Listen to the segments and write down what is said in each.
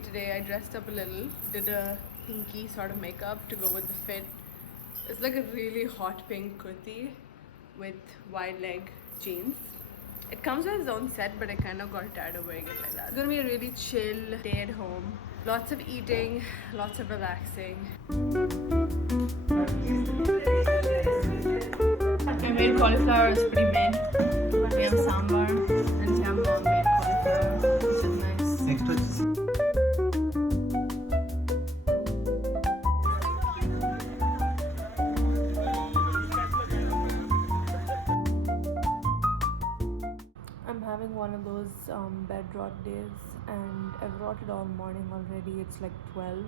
today. I dressed up a little, did a pinky sort of makeup to go with the fit. It's like a really hot pink kurti with wide leg jeans. It comes with its own set, but I kind of got tired of wearing it like that. It's gonna be a really chill day at home. Lots of eating, lots of relaxing. I made cauliflower recipe made. We have sambar and Tam mom made cauliflower, which is nice. I'm having one of those bed rot days, and I've rotted all morning already. It's like 12.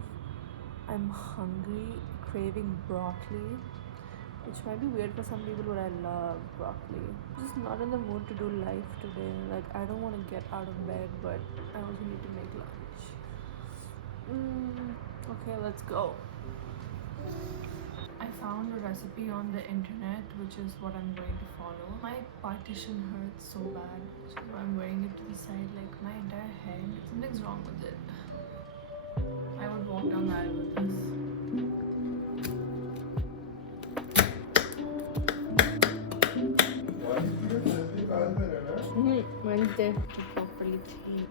I'm hungry, craving broccoli, which might be weird for some people, but I love broccoli. I'm just not in the mood to do life today. Like, I don't want to get out of bed, but I also need to make lunch. Okay, let's go. I found a recipe on the internet, which is what I'm going to follow. My partition hurts so bad, so I'm wearing it to the side like my entire head. Something's wrong with it. I would walk down the aisle with this. Wednesday. Properly clean.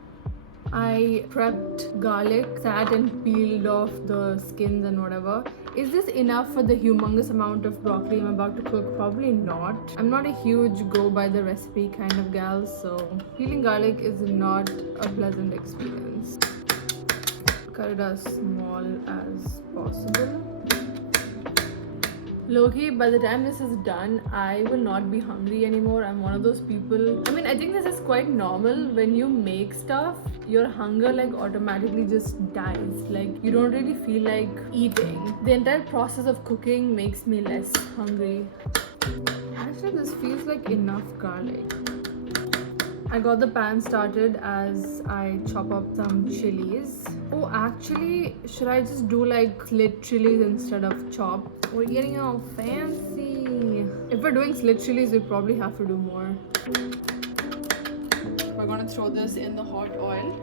I prepped garlic, sat and peeled off the skins and whatever. Is this enough for the humongous amount of broccoli I'm about to cook? Probably not. I'm not a huge go by the recipe kind of gal, so peeling garlic is not a pleasant experience. Cut it as small as possible. Low-key, by the time this is done, I will not be hungry anymore. I'm one of those people. I mean, I think this is quite normal. When you make stuff, your hunger like automatically just dies. Like, you don't really feel like eating. The entire process of cooking makes me less hungry. Actually, this feels like enough garlic. I got the pan started as I chop up some chilies. Oh, actually, should I just do like slit chilies instead of chopped? We're getting all fancy. If we're doing slit chilies, we probably have to do more. We're gonna throw this in the hot oil.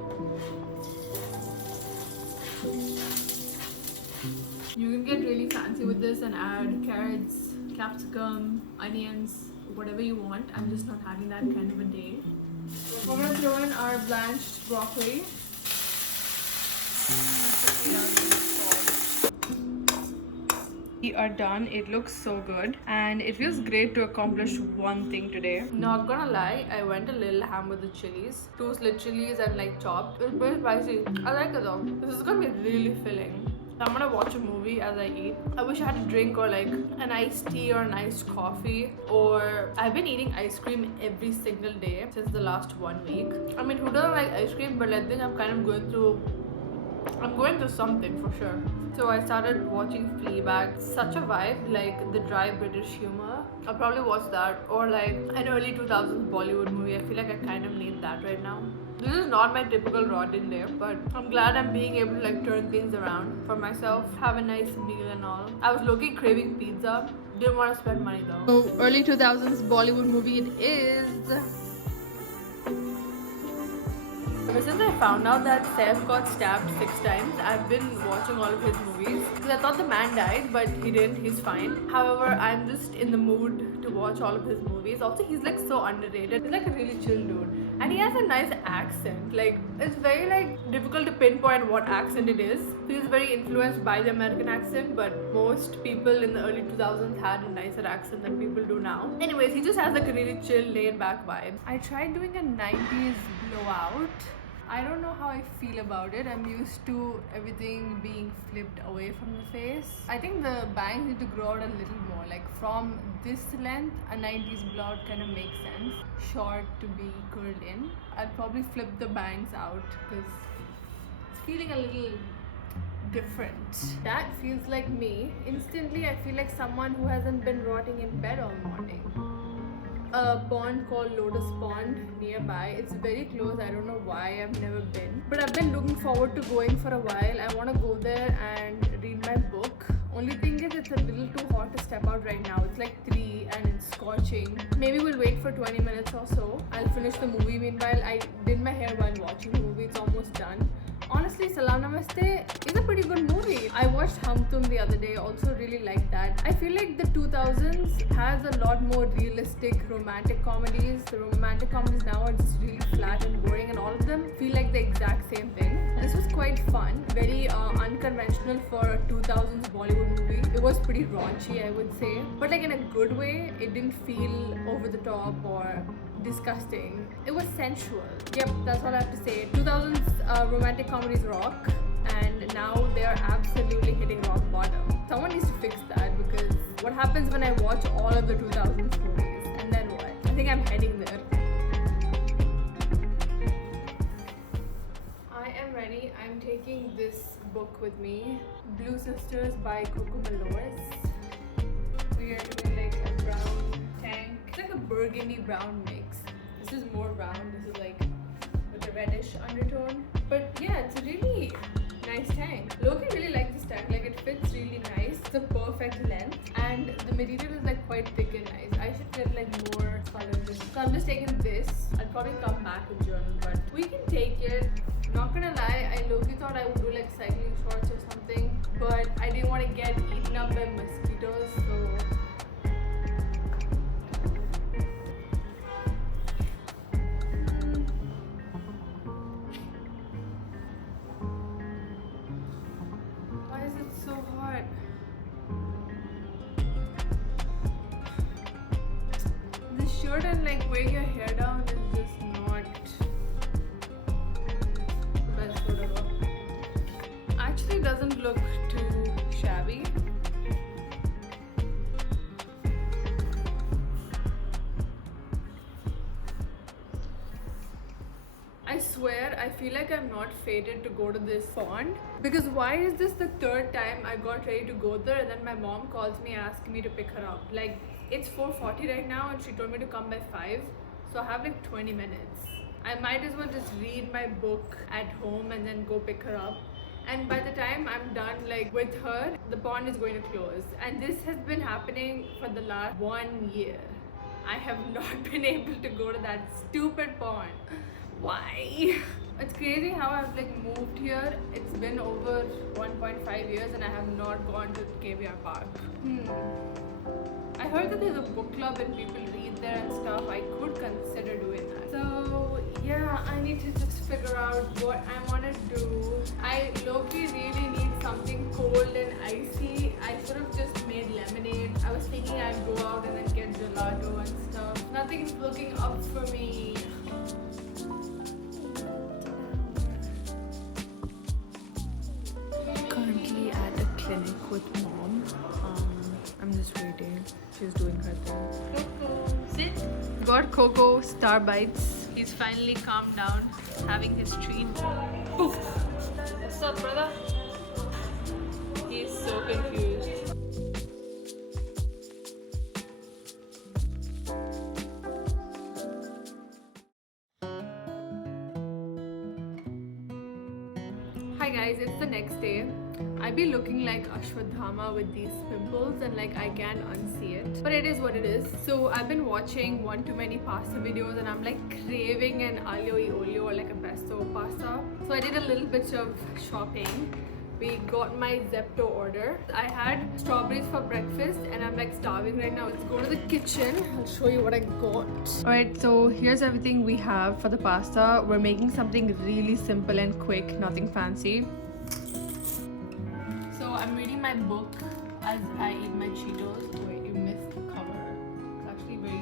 You can get really fancy with this and add carrots, capsicum, onions, whatever you want. I'm just not having that kind of a day. We're gonna throw in our blanched broccoli. We are done. It looks so good and it feels great to accomplish one thing today. Not gonna lie, I went a little ham with the chilies. 2 slit chilies and like chopped. It's very spicy. I like it though. This is gonna be really filling. I'm gonna watch a movie as I eat. I wish I had a drink or like an iced tea or an iced coffee, or I've been eating ice cream every single day since the last 1 week. I mean, who doesn't like ice cream? But I think I'm kind of going through something for sure. So I started watching Fleabag. Such a vibe, like the dry British humor. I'll probably watch that, or like an early 2000s Bollywood movie. I feel like I kind of need that right now. This is not my typical rotting day, but I'm glad I'm being able to like turn things around for myself, have a nice meal and all. I was low-key craving pizza. Didn't want to spend money though. So early 2000s Bollywood movie it is. Ever since I found out that Saif got stabbed 6 times, I've been watching all of his movies. Because I thought the man died, but he didn't, he's fine. However, I'm just in the mood to watch all of his movies. Also, he's like so underrated. He's like a really chill dude. And he has a nice accent. Like, it's very like difficult to pinpoint what accent it is. He's very influenced by the American accent, but most people in the early 2000s had a nicer accent than people do now. Anyways, he just has like a really chill, laid back vibe. I tried doing a 90s blowout. I don't know how I feel about it. I'm used to everything being flipped away from the face. I think the bangs need to grow out a little more. Like from this length, a 90s blowout kind of makes sense. Short to be curled in. I'll probably flip the bangs out because it's feeling a little different. That feels like me. Instantly, I feel like someone who hasn't been rotting in bed all morning. A pond called Lotus Pond nearby. It's very close. I don't know why. I've never been, but I've been looking forward to going for a while. I want to go there and read my book. Only thing is it's a little too hot to step out right now. It's like 3 and it's scorching. Maybe we'll wait for 20 minutes or so. I'll finish the movie. Meanwhile, I did my hair while watching the movie. It's almost done. Honestly, Salam Namaste is a pretty good movie. I watched Hum Tum the other day, also really liked that. I feel like the 2000s has a lot more realistic romantic comedies. The romantic comedies now are just really flat and boring, and all of them feel like the exact same thing. This was quite fun, very unconventional for a 2000s Bollywood movie. It was pretty raunchy, I would say, but like in a good way. It didn't feel over the top or disgusting. It was sensual. Yep, that's all I have to say. 2000s romantic comedies rock, and now they are absolutely hitting rock bottom. Someone needs to fix that, because what happens when I watch all of the 2000s movies, and then what? I think I'm heading there. I am ready. I'm taking this book with me, Blue Sisters by Coco Malores. We are doing like a brown tank. It's like a burgundy brown mix. This is more brown. This is like with a reddish undertone. But yeah, it's a really nice tank. Loki really likes this tank. Like, it fits really nice. It's a perfect length, and the material is like quite thick and nice. I should get like more colors. So I'm just taking this. I'll probably come back and journal, but we can take it. Not gonna lie, I low-key thought I would do like cycling shorts or something, but I didn't want to get eaten up by mosquitoes, so why is it so hot? This shirt and like wearing your hair down is just not the best sort of look. Actually doesn't look too shabby. I swear, I feel like I'm not fated to go to this pond, because why is this the third time I got ready to go there and then my mom calls me asking me to pick her up? Like, it's 4:40 right now and she told me to come by 5, so I have like 20 minutes. I might as well just read my book at home and then go pick her up. And by the time I'm done like with her, the pond is going to close. And this has been happening for the last 1 year. I have not been able to go to that stupid pond. Why? It's crazy how I've like moved here. It's been over 1.5 years and I have not gone to KVR Park. I heard that there's a book club and people read there and stuff. I could consider doing that. So yeah, I need to just figure out what I want to do. I low-key really need something cold and icy. I should have just made lemonade. I was thinking I'd go out and then get gelato and stuff. Nothing's looking up for me. Currently at a clinic with mom. I'm just waiting. She's doing her thing. Coco, sit. Got Coco Star Bites. He's finally calmed down, having his treat. Poof. What's up, brother? He's so confused. Hi guys, it's the next day. I be looking like Ashwadhama with these pimples and like I can't unsee it. But it is what it is. So I've been watching one too many pasta videos and I'm like craving an aglio e olio or like a pesto pasta. So I did a little bit of shopping. We got my Zepto order. I had strawberries for breakfast and I'm like starving right now. Let's go to the kitchen. I'll show you what I got. Alright, so here's everything we have for the pasta. We're making something really simple and quick, nothing fancy. So I'm reading my book as I eat my Cheetos. Wait, you missed the cover. It's actually very...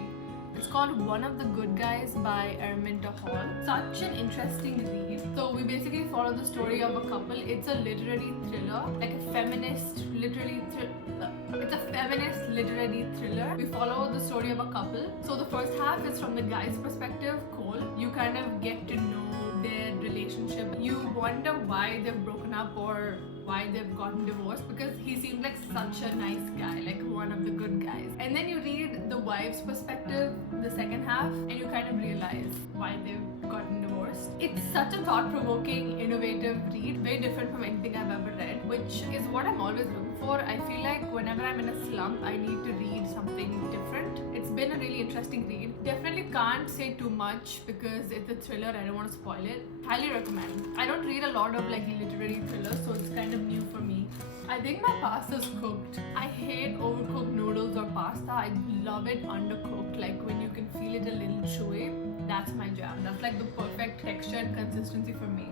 It's called One of the Good Guys by Araminta Hall. Such an interesting read. So we basically follow the story of a couple. It's a literary thriller, like a feminist literary thriller. It's a feminist literary thriller. We follow the story of a couple. So the first half is from the guy's perspective, Cole. You kind of get to know their relationship. You wonder why they've broken up or why they've gotten divorced, because he seemed like such a nice guy, like one of the good guys. And then you read the wife's perspective, the second half, and you kind of realize why they've gotten divorced. It's such a thought-provoking, innovative read, very different from anything I've ever read, which is what I'm always looking for. I feel like whenever I'm in a slump, I need to read something different. It's been a really interesting read. Definitely can't say too much because it's a thriller. I don't want to spoil it. Highly recommend. I don't read a lot of like literary thrillers, so it's kind of new for me. I think my pasta's cooked. I hate overcooked noodles or pasta. I love it undercooked, like when you can feel it a little chewy. That's my jam. That's like the perfect texture and consistency for me.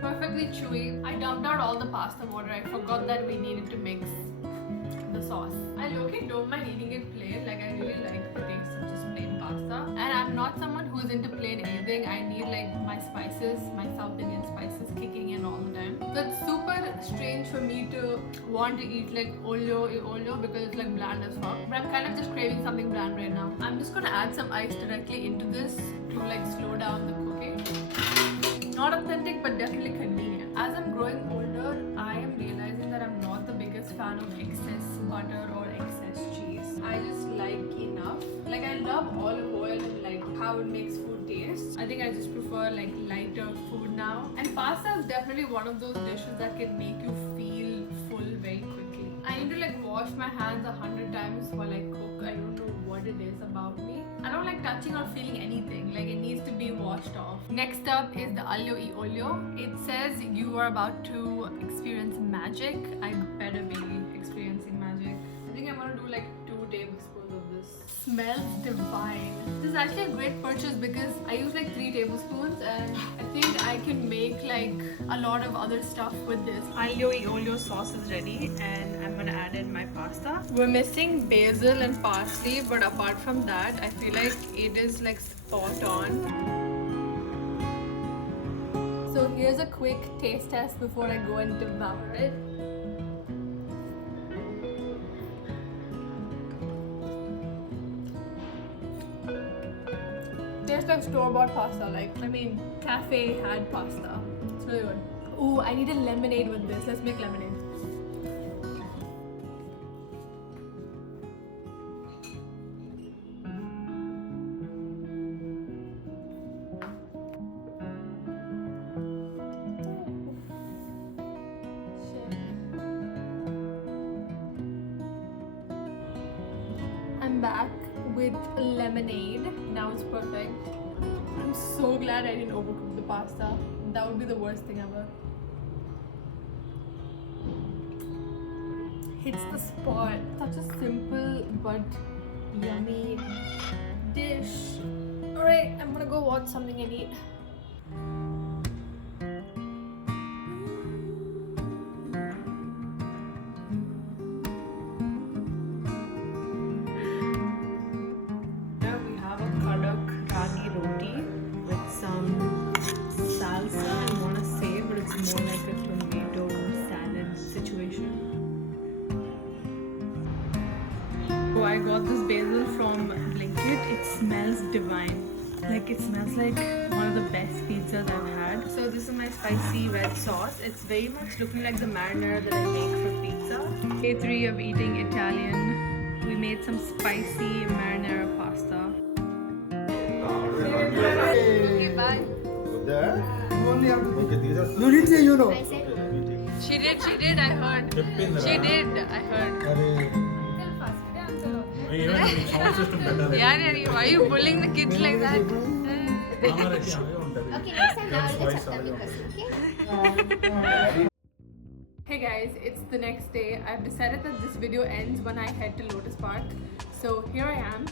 Perfectly chewy. I dumped out all the pasta water. I forgot that we needed to mix the sauce. I low-key don't mind eating it plain. Like I really like the taste of just plain pasta. And I'm not someone who's into plain anything. I need like my spices, my South Indian spices kicking in all the time. So it's super strange for me to want to eat like olio because it's like bland as fuck. But I'm kind of just craving something bland right now. I'm just gonna add some ice directly into this to like slow down the cooking. Not authentic, but definitely convenient. As I'm growing older, I am realizing that I'm not the biggest fan of excess butter or excess cheese. I just like enough. Like I love olive oil and like how it makes food taste. I think I just prefer like lighter food now. And pasta is definitely one of those dishes that can make you feel full very quickly. I need to like wash my hands 100 times while I cook. I don't know what it is about me. I don't like touching or feeling anything. Like it needs to be washed off. Next up is the aglio e olio. It says you are about to experience magic. I better be experiencing magic. I think I'm gonna do like 2 tablespoons of this. Smells divine. This is actually a great purchase because I use like 3 tablespoons and I think I can make like a lot of other stuff with this. Aglio e olio sauce is ready and I'm gonna add in my pasta. We're missing basil and parsley, but apart from that, I feel like it is like spot on. So here's a quick taste test before I go and devour it. Tastes like store-bought pasta, like, I mean, cafe had pasta. It's really good. Ooh, I need a lemonade with this. Let's make lemonade. I'm back with lemonade. Now it's perfect. I'm so glad I didn't overcook the pasta. That would be the worst thing ever. Hits the spot. Such a simple but yummy dish. Alright, I'm gonna go watch something and eat. More like a tomato salad situation. So I got this basil from Blinkit. It smells divine. Like it smells like one of the best pizzas I've had. So this is my spicy red sauce. It's very much looking like the marinara that I make for pizza. Day 3 of eating Italian. We made some spicy marinara pasta. Okay, bye. You didn't say you know. She did, I heard. She did, I heard. Yeah, why are you bullying the kids like that? Okay, next time I will get okay? Hey guys, it's the next day. I've decided that this video ends when I head to Lotus Park. So here I am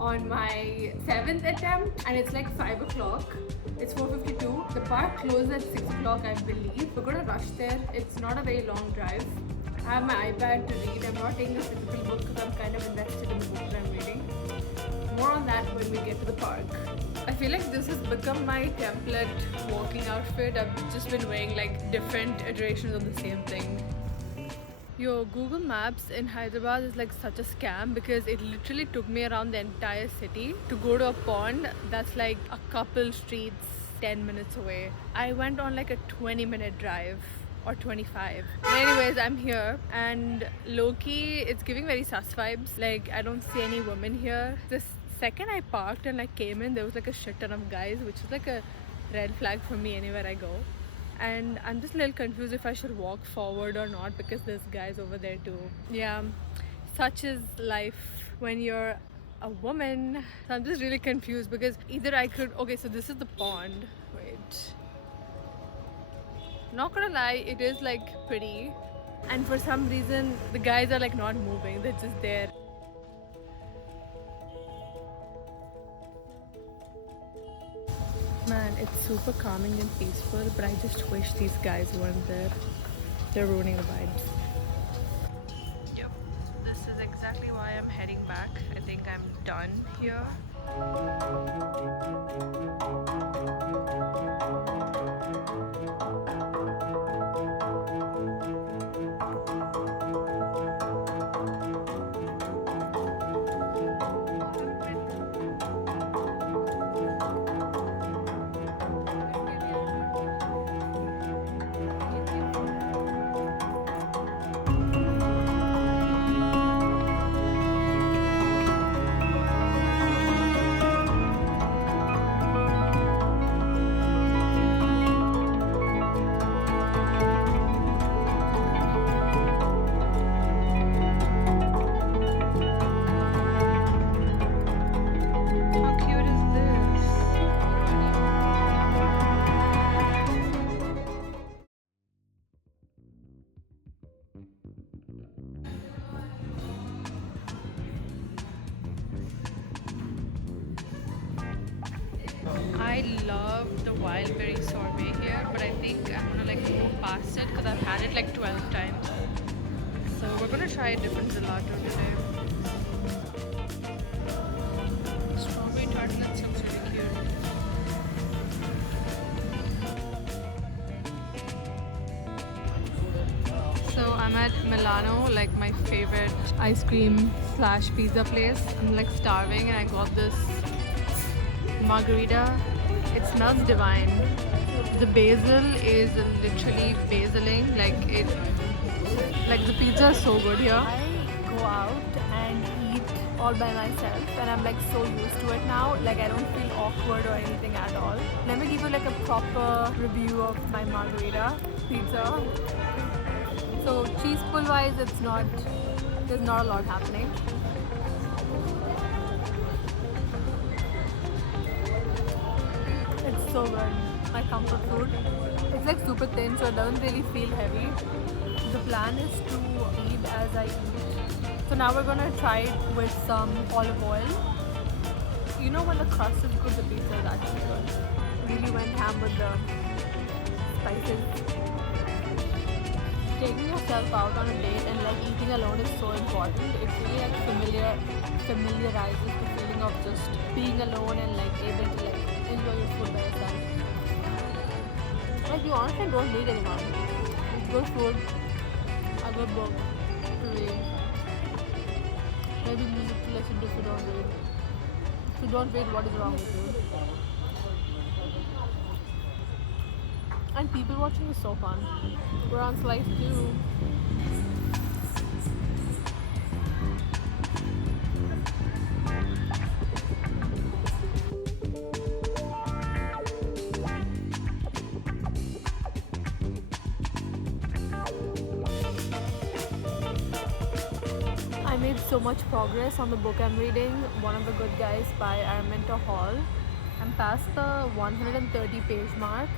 on my 7th attempt and it's like 5 o'clock. It's 4:52. The park closes at 6 o'clock, I believe. We're gonna rush there. It's not a very long drive. I have my iPad to read. I'm not taking a physical book because I'm kind of invested in the book that I'm reading. More on that when we get to the park. I feel like this has become my template walking outfit. I've just been wearing like different iterations of the same thing. Yo, Google Maps in Hyderabad is like such a scam because it literally took me around the entire city to go to a pond that's like a couple streets 10 minutes away. I went on like a 20-minute drive. or 25. But anyways, I'm here and low-key it's giving very sus vibes. Like I don't see any women here. The second I parked and I came in, there was like a shit ton of guys, which is like a red flag for me anywhere I go. And I'm just a little confused if I should walk forward or not because there's guys over there too. Yeah, such is life when you're a woman. So I'm just really confused because either I could, okay, so this is the pond. Wait. Not gonna lie, it is like pretty. And for some reason, the guys are like not moving, they're just there. Man, it's super calming and peaceful, but I just wish these guys weren't there. They're ruining the vibes. Yep, this is exactly why I'm heading back. I think I'm done here. I love the wild berry sorbet here, but I think I'm gonna like go past it because I've had it like 12 times. So we're gonna try a different gelato today. Strawberry tartlets looks really cute. So I'm at Milano, like my favorite ice cream slash pizza place. I'm like starving and I got this margarita. It smells divine. The basil is literally basiling, like the pizza is so good here. I go out and eat all by myself and I'm like so used to it now. Like I don't feel awkward or anything at all. Let me give you like a proper review of my margarita pizza. So cheese pull wise, there's not a lot happening. It's so good. My comfort food. It's like super thin, so it doesn't really feel heavy. The plan is to eat as I eat. So now we're gonna try it with some olive oil. You know when the crust is good, the pizza is actually good. Really went ham with the spices. Taking yourself out on a date and like eating alone is so important. It really like familiarizes the feeling of just being alone and like able to like enjoy your food by yourself. Like you honestly don't need anyone. It's good food, a good book to read, maybe music to listen to if you don't read. If you don't read, what is wrong with you? And people watching is so fun. We're on slice 2. I made so much progress on the book I'm reading, One of the Good Guys by Araminta Hall. I'm past the 130 page mark.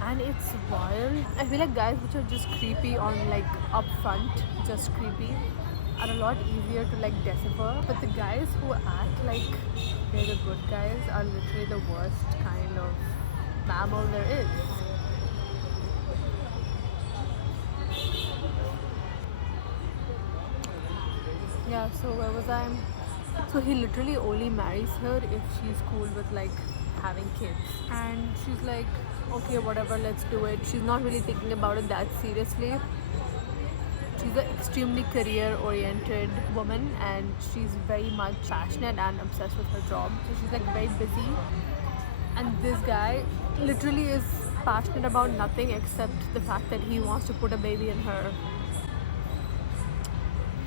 And it's wild. I feel like guys which are just creepy on like up front, just creepy, are a lot easier to like decipher. But the guys who act like they're the good guys are literally the worst kind of mammal there is. Yeah, so where was I? So he literally only marries her if she's cool with like having kids. And she's like, okay, whatever, let's do it. She's not really thinking about it that seriously. She's an extremely career-oriented woman and she's very much passionate and obsessed with her job. So she's like very busy. And this guy literally is passionate about nothing except the fact that he wants to put a baby in her.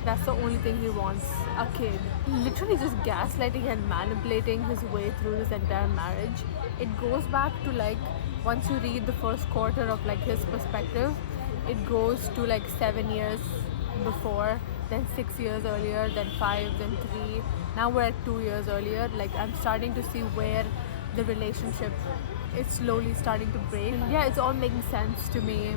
That's the only thing he wants, a kid. Literally just gaslighting and manipulating his way through this entire marriage. It goes back to like, once you read the first quarter of like his perspective, it goes to like 7 years before, then 6 years earlier, then 5, then 3. Now we're at 2 years earlier. Like I'm starting to see where the relationship is slowly starting to break. Yeah, it's all making sense to me.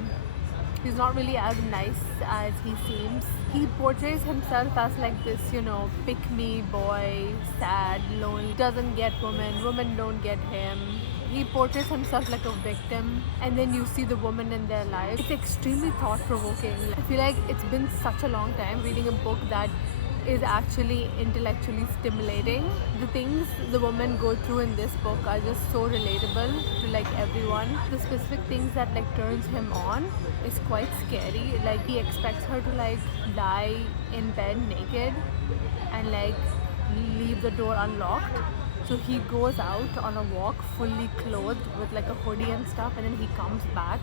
He's not really as nice as he seems. He portrays himself as like this, you know, pick-me boy, sad, lonely, doesn't get women don't get him. He portrays himself like a victim, and then you see the woman in their life. It's extremely thought-provoking. I feel like it's been such a long time reading a book that is actually intellectually stimulating. The things the women go through in this book are just so relatable to like everyone. The specific things that like turns him on is quite scary. Like he expects her to like lie in bed naked and like leave the door unlocked. So he goes out on a walk fully clothed with like a hoodie and stuff, and then he comes back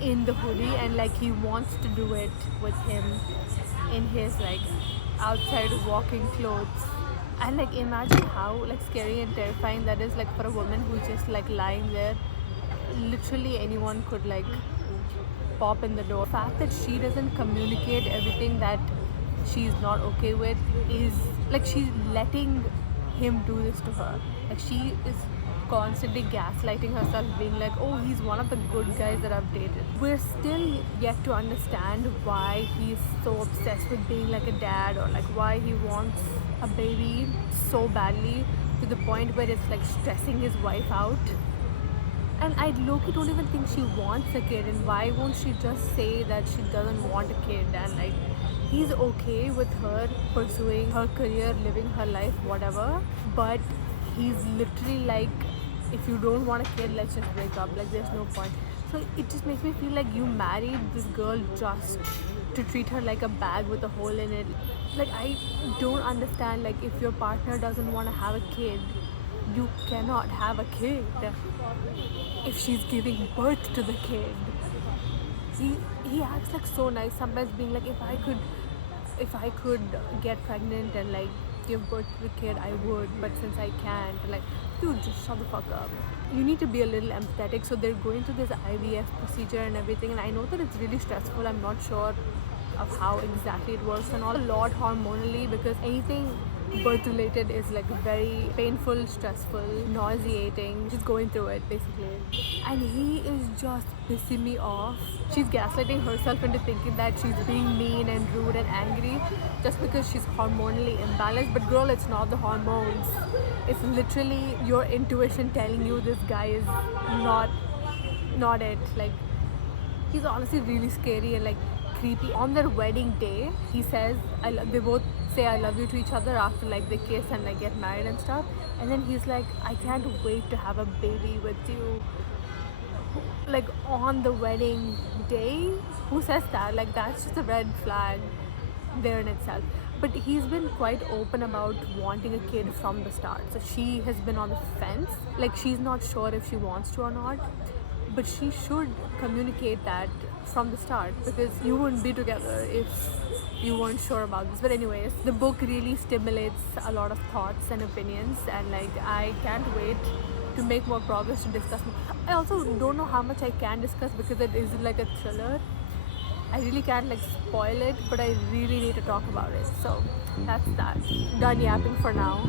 in the hoodie and like he wants to do it with him in his like outside walking clothes. And like imagine how like scary and terrifying that is, like for a woman who's just like lying there. Literally anyone could like pop in the door. The fact that she doesn't communicate everything that she's not okay with is like she's letting him do this to her. Like she is constantly gaslighting herself, being like, oh, he's one of the good guys that I've dated. We're still yet to understand why he's so obsessed with being like a dad, or like why he wants a baby so badly to the point where it's like stressing his wife out. And I low-key don't even think she wants a kid, and why won't she just say that she doesn't want a kid, and like he's okay with her pursuing her career, living her life, whatever, but he's literally like, if you don't want a kid, let's just break up. Like there's no point. So it just makes me feel like you married this girl just to treat her like a bag with a hole in it. Like I don't understand, like if your partner doesn't want to have a kid, you cannot have a kid. If she's giving birth to the kid, he acts like so nice sometimes, being like, if I could get pregnant and like give birth to the kid, I would, but since I can't, like, dude, just shut the fuck up. You need to be a little empathetic. So they're going through this IVF procedure and everything, and I know that it's really stressful. I'm not sure of how exactly it works and all. A lot hormonally, because anything birth related is like very painful, stressful, nauseating. She's going through it basically, and he is just pissing me off. She's gaslighting herself into thinking that she's being mean and rude and angry just because she's hormonally imbalanced. But girl, it's not the hormones, it's literally your intuition telling you this guy is not it. Like he's honestly really scary and like creepy. On their wedding day, he says they both say I love you to each other after like they kiss and like get married and stuff, and then he's like, I can't wait to have a baby with you. Like on the wedding day, who says that? Like that's just a red flag there in itself. But he's been quite open about wanting a kid from the start, so she has been on the fence. Like she's not sure if she wants to or not, but she should communicate that from the start, because you wouldn't be together if you weren't sure about this. But anyways, the book really stimulates a lot of thoughts and opinions, and like I can't wait to make more progress to discuss more. I also don't know how much I can discuss because it is like a thriller. I really can't like spoil it, but I really need to talk about it. So that's that. Done yapping for now.